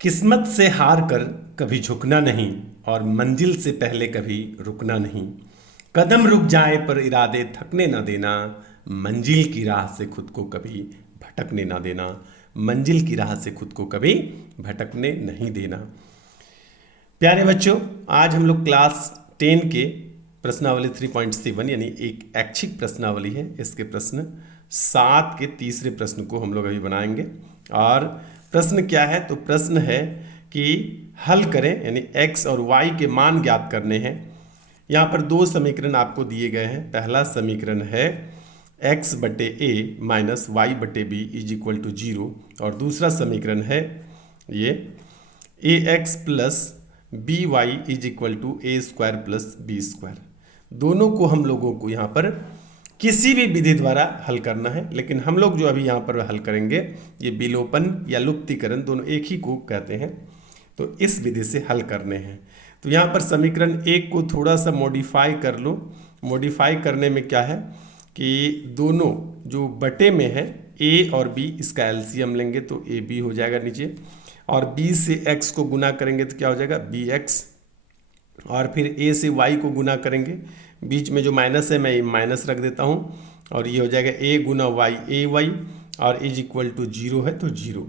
किस्मत से हार कर कभी झुकना नहीं और मंजिल से पहले कभी रुकना नहीं। कदम रुक जाए पर इरादे थकने ना देना। मंजिल की राह से खुद को कभी भटकने ना देना। मंजिल की राह से खुद को कभी भटकने नहीं देना। प्यारे बच्चों, आज हम लोग क्लास 10 के प्रश्नावली 3.7 यानी एक ऐच्छिक प्रश्नावली है, इसके प्रश्न 7 के तीसरे प्रश्न को हम लोग अभी बनाएंगे। और प्रश्न क्या है? तो प्रश्न है कि हल करें, यानी x और y के मान ज्ञात करने हैं। यहाँ पर दो समीकरण आपको दिए गए हैं। पहला समीकरण है x बटे ए माइनस वाई बटे बी इज इक्वल टू 0 और दूसरा समीकरण है ये A X plus B Y is equal to A square plus B square. दोनों को हम लोगों को यहाँ पर किसी भी विधि द्वारा हल करना है, लेकिन हम लोग जो अभी यहाँ पर हल करेंगे ये विलोपन या लुप्तीकरण दोनों एक ही को कहते हैं, तो इस विधि से हल करने हैं। तो यहाँ पर समीकरण 1 को थोड़ा सा मॉडिफाई कर लो। मॉडिफाई करने में क्या है कि दोनों जो बटे में है a और b, इसका एलसीएम लेंगे तो ए बी हो जाएगा नीचे, और b से x को गुना करेंगे तो क्या हो जाएगा bx, और फिर a से y को गुना करेंगे, बीच में जो माइनस है मैं ये माइनस रख देता हूँ, और ये हो जाएगा a गुना y ए वाई, और इज इक्वल टू 0 है तो 0।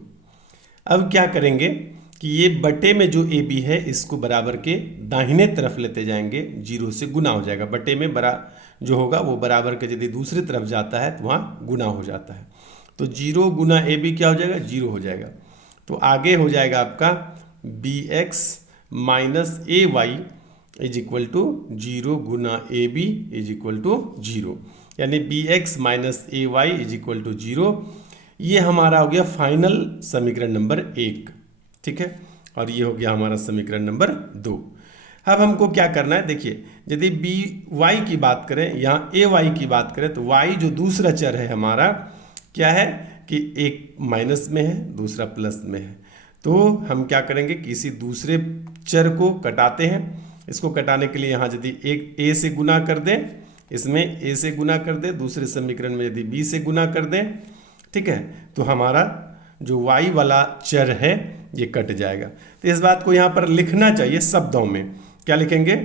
अब क्या करेंगे कि ये बटे में जो ए बी है इसको बराबर के दाहिने तरफ लेते जाएंगे, 0 से गुना हो जाएगा। बटे में बड़ा जो होगा वो बराबर के यदि दूसरी तरफ जाता है तो वहाँ गुना हो जाता है, तो 0 गुना ए बी क्या हो जाएगा? 0 हो जाएगा। तो आगे हो जाएगा आपका B X minus A Y is equal to 0 गुना A B is equal to 0, यानी B X minus A Y is equal to 0। ये हमारा हो गया फाइनल समीकरण नंबर 1, ठीक है। और ये हो गया हमारा समीकरण नंबर 2। अब हमको क्या करना है, देखिए यदि बी वाई की बात करें, यहाँ ए वाई की बात करें, तो वाई जो दूसरा चर है हमारा क्या है कि एक माइनस में है दूसरा प्लस में है, तो हम क्या करेंगे किसी दूसरे चर को कटाते हैं। इसको कटाने के लिए यहाँ यदि एक ए से गुना कर दें, इसमें ए से गुना कर दें, दूसरे समीकरण में यदि बी से गुना कर दें, ठीक है, तो हमारा जो y वाला चर है ये कट जाएगा। तो इस बात को यहाँ पर लिखना चाहिए शब्दों में। क्या लिखेंगे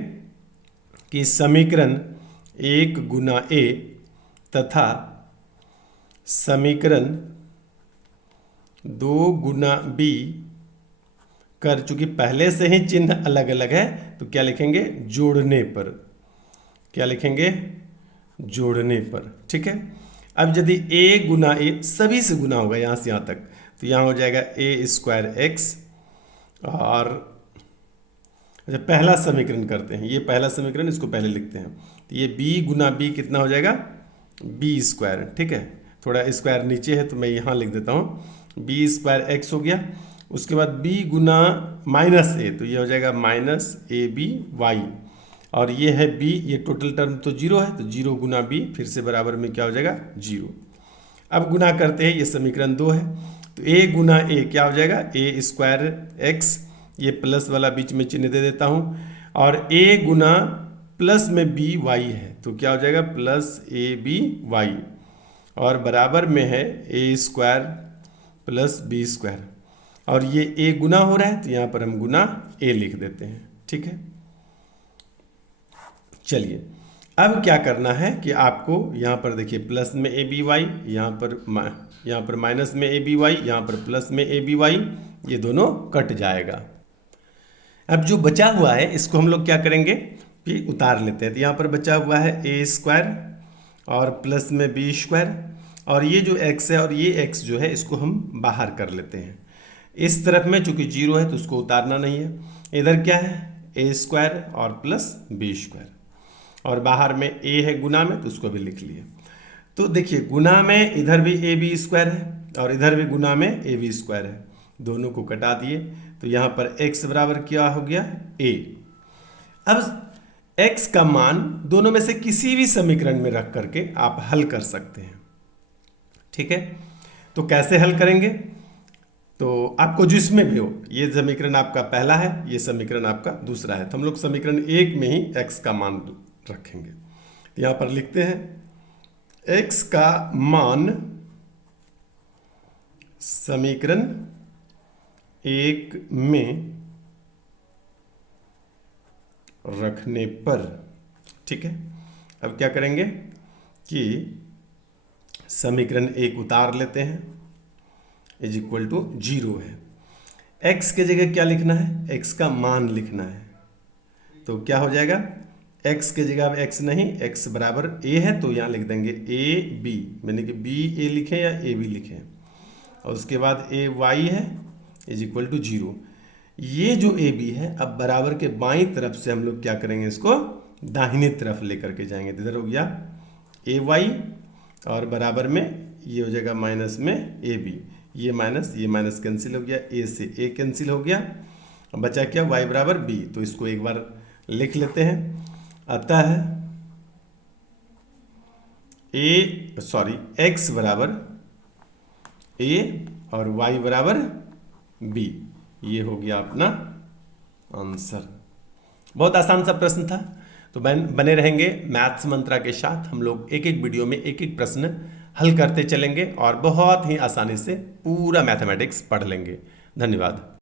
कि समीकरण 1 गुना a तथा समीकरण 2 गुना b कर, चूंकि पहले से ही चिन्ह अलग अलग है तो क्या लिखेंगे? जोड़ने पर। क्या लिखेंगे? जोड़ने पर, ठीक है। अब यदि a गुना a सभी से गुना होगा यहाँ से यहाँ तक, तो यहाँ हो जाएगा ए स्क्वायर एक्स, और अच्छा पहला समीकरण करते हैं, ये पहला समीकरण इसको पहले लिखते हैं, तो ये b गुना b कितना हो जाएगा? बी स्क्वायर, ठीक है। थोड़ा स्क्वायर नीचे है तो मैं यहाँ लिख देता हूँ, बी स्क्वायर एक्स हो गया। उसके बाद b गुना माइनस ए, तो ये हो जाएगा माइनस ए बी वाई, और ये है b, ये टोटल टर्म तो 0 है, तो 0 गुना b फिर से बराबर में क्या हो जाएगा? 0। अब गुना करते हैं, ये समीकरण 2 है, तो a गुना a क्या हो जाएगा? ए स्क्वायर एक्स, ये प्लस वाला बीच में चिन्ह दे देता हूँ, और a गुना प्लस में b वाई है, तो क्या हो जाएगा? प्लस ए बी वाई, और बराबर में है ए स्क्वायर प्लस बी स्क्वायर, और ये a गुना हो रहा है तो यहाँ पर हम गुना a लिख देते हैं, ठीक है। चलिए अब क्या करना है कि आपको यहाँ पर देखिए प्लस में ए बी वाई, यहाँ पर माइनस में ए बी वाई, यहाँ पर प्लस में ए बी वाई, ये दोनों कट जाएगा। अब जो बचा हुआ है इसको हम लोग क्या करेंगे कि उतार लेते हैं। तो यहाँ पर बचा हुआ है ए स्क्वायर और प्लस में बी स्क्वायर, और ये जो एक्स है और ये एक्स जो है इसको हम बाहर कर लेते हैं। इस तरफ में चूंकि 0 है तो उसको उतारना नहीं है। इधर क्या है? ए स्क्वायर और प्लस बी स्क्वायर, और बाहर में a है गुना में तो उसको भी लिख लिए। तो देखिए गुना में इधर भी ए बी स्क्वायर है और इधर भी गुना में ए बी स्क्वायर है, दोनों को कटा दिए तो यहाँ पर x बराबर क्या हो गया? a। अब x का मान दोनों में से किसी भी समीकरण में रख करके आप हल कर सकते हैं, ठीक है। तो कैसे हल करेंगे? तो आपको जिसमें भी हो, ये समीकरण आपका पहला है, ये समीकरण आपका दूसरा है, तो हम लोग समीकरण 1 में ही x का मान रखेंगे। तो यहाँ पर लिखते हैं x का मान समीकरण 1 में रखने पर, ठीक है। अब क्या करेंगे कि समीकरण 1 उतार लेते हैं, इज इक्वल टू 0 है। x के जगह क्या लिखना है, x का मान लिखना है। तो क्या हो जाएगा, x के जगह अब x नहीं, x बराबर a है तो यहाँ लिख देंगे a b, यानी कि b a लिखें या a b लिखें, और उसके बाद a y है इज इक्वल टू 0। ये जो ए बी है अब बराबर के बाईं तरफ से हम लोग क्या करेंगे, इसको दाहिने तरफ लेकर के जाएंगे। तो इधर हो गया ए वाई और बराबर में ये हो जाएगा माइनस में ए बी, ये माइनस कैंसिल हो गया, ए से ए कैंसिल हो गया, बचा क्या वाई बराबर बी। तो इसको एक बार लिख लेते हैं। अतः एक्स बराबर ए और वाई बराबर बी, ये हो गया अपना आंसर। बहुत आसान सा प्रश्न था। तो बने रहेंगे मैथ्स मंत्रा के साथ। हम लोग एक एक वीडियो में एक एक प्रश्न हल करते चलेंगे और बहुत ही आसानी से पूरा मैथमेटिक्स पढ़ लेंगे। धन्यवाद।